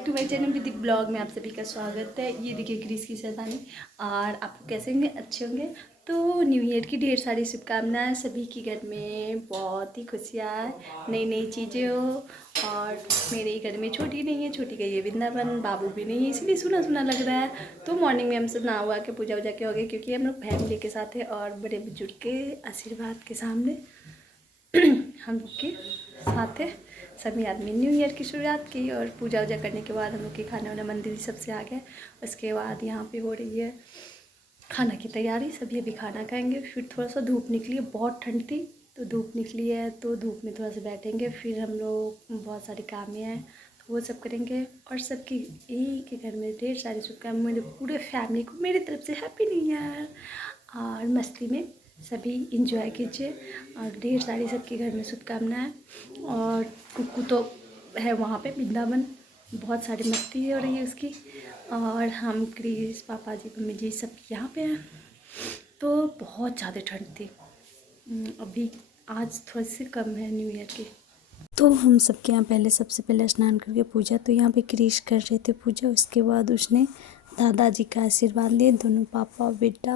Back to my channel with blog में आप सभी का स्वागत है। ये देखिए क्रिस की शैतानी। और आप लोग कैसे होंगे? अच्छे होंगे। तो न्यू ईयर की ढेर सारी शुभकामनाएं। सभी के घर में बहुत ही खुशियाँ, नई नई चीज़ें हो। और मेरे ही घर में छोटी नहीं है, छोटी का ये वृंदावन, बाबू भी नहीं है, इसलिए सुना सुना लग रहा है। तो मॉर्निंग में हम सब नहा हुआ के पूजा वूजा के हो गए, क्योंकि हम लोग फैमिली के साथ है और बड़े बुजुर्ग के आशीर्वाद के सामने हम लोग के साथ है। सभी आदमी न्यू ईयर की शुरुआत की और पूजा वूजा करने के बाद हम लोग के खाने वाला मंदिर सबसे आ गया। उसके बाद यहाँ पे हो रही है खाना की तैयारी। सभी अभी खाना खाएंगे। फिर थोड़ा सा धूप निकली है, बहुत ठंड थी तो धूप निकली है, तो धूप में थोड़ा सा बैठेंगे। फिर हम लोग बहुत सारे काम हैं तो वो सब करेंगे। और सबकी एक के घर में ढेर सारी शुभकामनाएं। मेरे पूरे फैमिली को मेरी तरफ से हैप्पी न्यू ईयर। और मस्ती में सभी इंजॉय कीजिए और ढेर सारी सबके घर में शुभकामनाएं। और कुक्कू तो है वहाँ पे वृंदावन, बहुत सारी मस्ती हो रही है उसकी। और हम क्रिस, पापा जी, मम्मी जी सब यहाँ पे हैं। तो बहुत ज़्यादा ठंड थी। अभी आज थोड़ी सी कम है न्यू ईयर की। तो हम सबके यहाँ पहले सबसे पहले स्नान करके पूजा, तो यहाँ पे क्रिश कर रहे थे पूजा। उसके बाद उसने दादाजी का आशीर्वाद लिए। दोनों पापा बेटा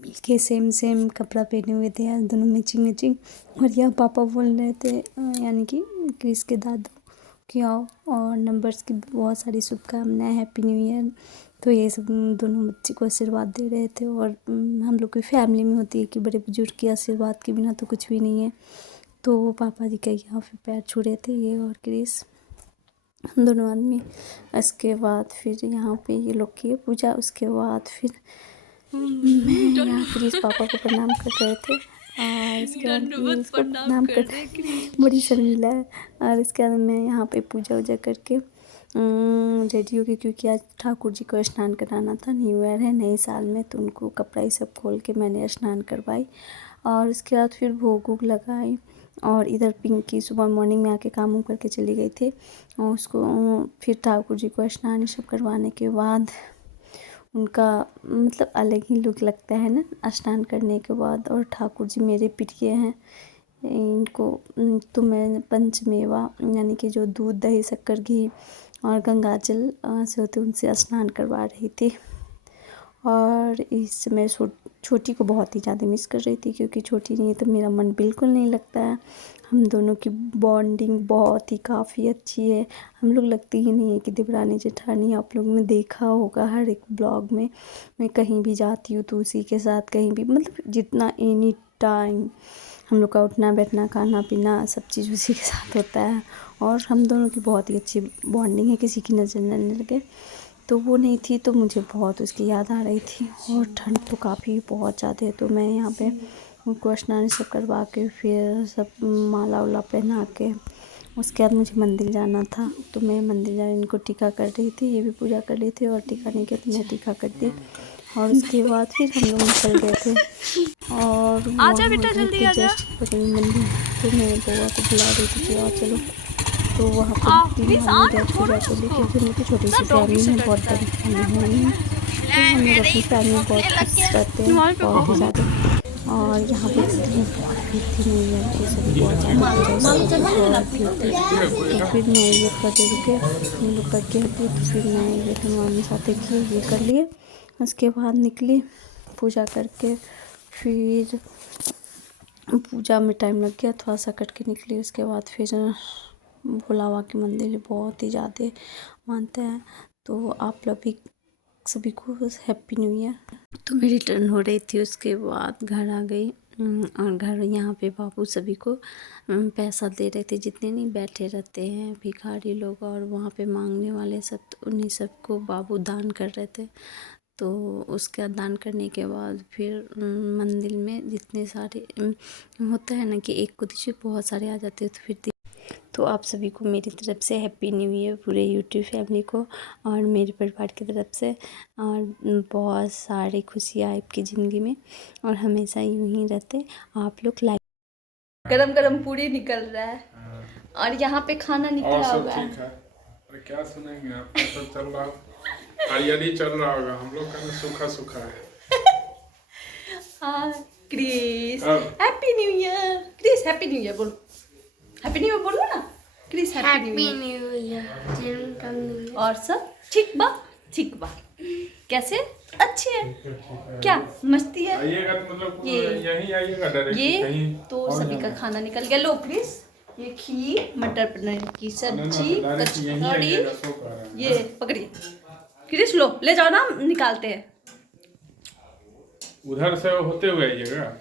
मिलके सेम सेम कपड़ा पहने हुए थे यार, दोनों मैचिंग मैचिंग। और यहाँ पापा बोल रहे थे यानी कि क्रिश के दादू कि आओ और नंबर्स की बहुत सारी शुभकामनाएं, हैप्पी न्यू ईयर। तो ये सब दोनों बच्चे को आशीर्वाद दे रहे थे। और हम लोग की फैमिली में होती है कि बड़े बुजुर्ग के आशीर्वाद के बिना तो कुछ भी नहीं है। तो वो पापा जी का यहाँ पे पैर छू रहे थे, ये और क्रिस दोनों आदमी। इसके बाद फिर यहाँ पे ये लोग किए पूजा। उसके बाद फिर मैं यहाँ क्रिस पापा को प्रणाम कर रहे थे। और इसके बाद इसको प्रणाम कर बड़ी शर्मिला है। और इसके बाद मैं यहाँ पे पूजा वूजा करके रेडी हो गई, क्योंकि आज ठाकुर जी को स्नान कराना था। न्यू ईयर है, नए साल में, तो उनको कपड़ा ही सब खोल के मैंने स्नान करवाई। और उसके बाद फिर भोग वोग लगाई। और इधर पिंकी सुबह मॉर्निंग में आके काम करके चली गई थी। और उसको फिर ठाकुर जी को स्नान सब करवाने के बाद उनका मतलब अलग ही लुक लगता है ना स्नान करने के बाद। और ठाकुर जी मेरे प्रिय हैं। इनको तो मैं पंचमेवा यानी कि जो दूध दही शक्कर घी और गंगाजल से होते उनसे स्नान करवा रही थी। और इस समय छोटी को बहुत ही ज़्यादा मिस कर रही थी, क्योंकि छोटी नहीं है तो मेरा मन बिल्कुल नहीं लगता है। हम दोनों की बॉन्डिंग बहुत ही काफ़ी अच्छी है। हम लोग लगती ही नहीं है कि देवरानी जेठानी। आप लोग ने देखा होगा हर एक ब्लॉग में, मैं कहीं भी जाती हूँ तो उसी के साथ, कहीं भी मतलब जितना एनी टाइम हम लोग का उठना बैठना खाना पीना सब चीज़ उसी के साथ होता है। और हम दोनों की बहुत ही अच्छी बॉन्डिंग है, किसी की नज़र न लगे। तो वो नहीं थी तो मुझे बहुत उसकी याद आ रही थी। और ठंड तो काफ़ी बहुत ज़्यादा है। तो मैं यहाँ पे उनको स्नान सब करवा के फिर सब माला वाला पहना के उसके बाद मुझे मंदिर जाना था। तो मैं मंदिर जा इनको टीका कर रही थी, ये भी पूजा कर रही थी। और टीका नहीं किया तो मैं टीका कर दी। और उसके बाद फिर हम लोग निकल गए थे। और आजा बेटा जल्दी आजा। जस्ट बगल में मंदिर, तो मैं बुआ को बुला रही थी कि आओ चलो। तो वहाँ पर तीनों प्लीज आदमी आना, गए छोड़ो पूजा ना के लिए, उसको। क्योंकि हम लोग की छोटी सी ना डॉगी फैमिली से है, बहुत डरता बड़ी है। फैमिली है नहीं। तो हम लोग अपनी फैमिली में बहुत खुश रहते हैं, दीवार पे बहुत ही ज़्यादा। और यहाँ पे में बहुत भीड़ थी न्यू ईयर की, सभी बहुत ज़्यादा पूजा सब बहुत भीड़ थी। तो फिर मैं ये थोड़ा देर रुके, हम लोग करके हटी। तो फिर मैं ये दोनों आदमी साथ किए, ये कर लिए। उसके बाद निकली पूजा करके। फिर पूजा में टाइम लग गया, थोड़ा सा कट के निकली। उसके बाद फिर भोला बाबा के मंदिर बहुत ही ज़्यादा मानते हैं। तो आप लोग भी सभी को हैप्पी न्यू ईयर। तो मेरी टर्न हो रही थी, उसके बाद घर आ गई। और घर यहाँ पे बाबू सभी को पैसा दे रहे थे, जितने नहीं बैठे रहते हैं भिखारी लोग और वहाँ पे मांगने वाले सब, तो उन्हीं सबको बाबू दान कर रहे थे। तो उसके बाद दान करने के बाद फिर मंदिर में जितने सारे होता है ना कि एक को दीजिए बहुत सारे आ जाते हैं, तो फिर तो आप सभी को मेरी तरफ से हैप्पी न्यू ईयर, पूरे यूट्यूब फैमिली को और मेरे परिवार की तरफ से। और बहुत सारी खुशियाँ आपकी ज़िंदगी में और हमेशा यूं ही रहते। आप लोग लाइक गरम गरम पूरी निकल रहा है और यहाँ पे खाना निकला हुआ है। अरे क्या सुनेंगे, आपका सब चल रहा हरियाली चल रहा होगा, हम लोग का सूखा सूखा है। हाँ Chris happy new year. Chris happy new year बोलो, हैप्पी न्यू ईयर बोलो ना Chris happy new year. New year. और सब ठीक बा कैसे अच्छे है क्या मस्ती है आइएगा तो मतलब ये- यहीं आइएगा डायरेक्ट ये कहीं तो और सभी का जाना? खाना निकल गया। लो क्रिस, ये खीर, मटर पनीर की सब्जी, डायरेक्ट यहीं कचौड़ी, आइएगा सो कह रहे हैं। ये पकड़िए क्रिस, लो ले जाओ ना, निकालते हैं। उधर से होते हुए आइएगा।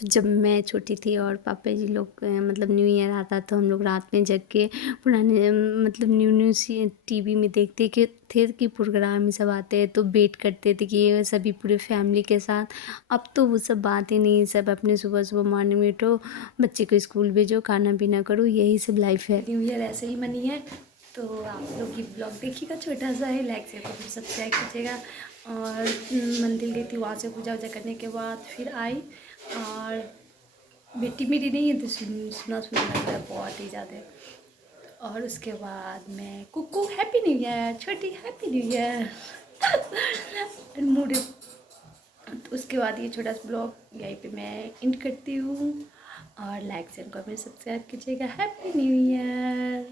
तो जब मैं छोटी थी और पापा जी लोग मतलब न्यू ईयर आता तो हम लोग रात में जग के पुराने मतलब न्यू न्यू सी टीवी में देखते कि थे कि प्रोग्राम सब आते हैं तो वेट करते थे कि ये सभी पूरे फैमिली के साथ। अब तो वो सब बात ही नहीं, सब अपने सुबह सुबह मॉर्निंग में उठो, बच्चे को स्कूल भेजो, खाना पीना करो, यही सब लाइफ है। न्यू ईयर ऐसे ही मनी है। तो आप लोग ये ब्लॉग देखिएगा, छोटा सा है, लाइक से तो सब्सक्राइब कीजिएगा। और मंदिर गई थी, वहाँ से पूजा वूजा करने के बाद फिर आई। और बेटी मेरी नहीं है तो सुना सुना लग रहा है बहुत ही ज़्यादा। और उसके बाद मैं कुकू हैप्पी न्यू ईयर, छोटी हैप्पी न्यू ईयर मूड। तो उसके बाद ये छोटा सा ब्लॉग यहीं पे मैं एंड करती हूँ। और लाइक शेयर कमेंट सब्सक्राइब कीजिएगा। Happy new year.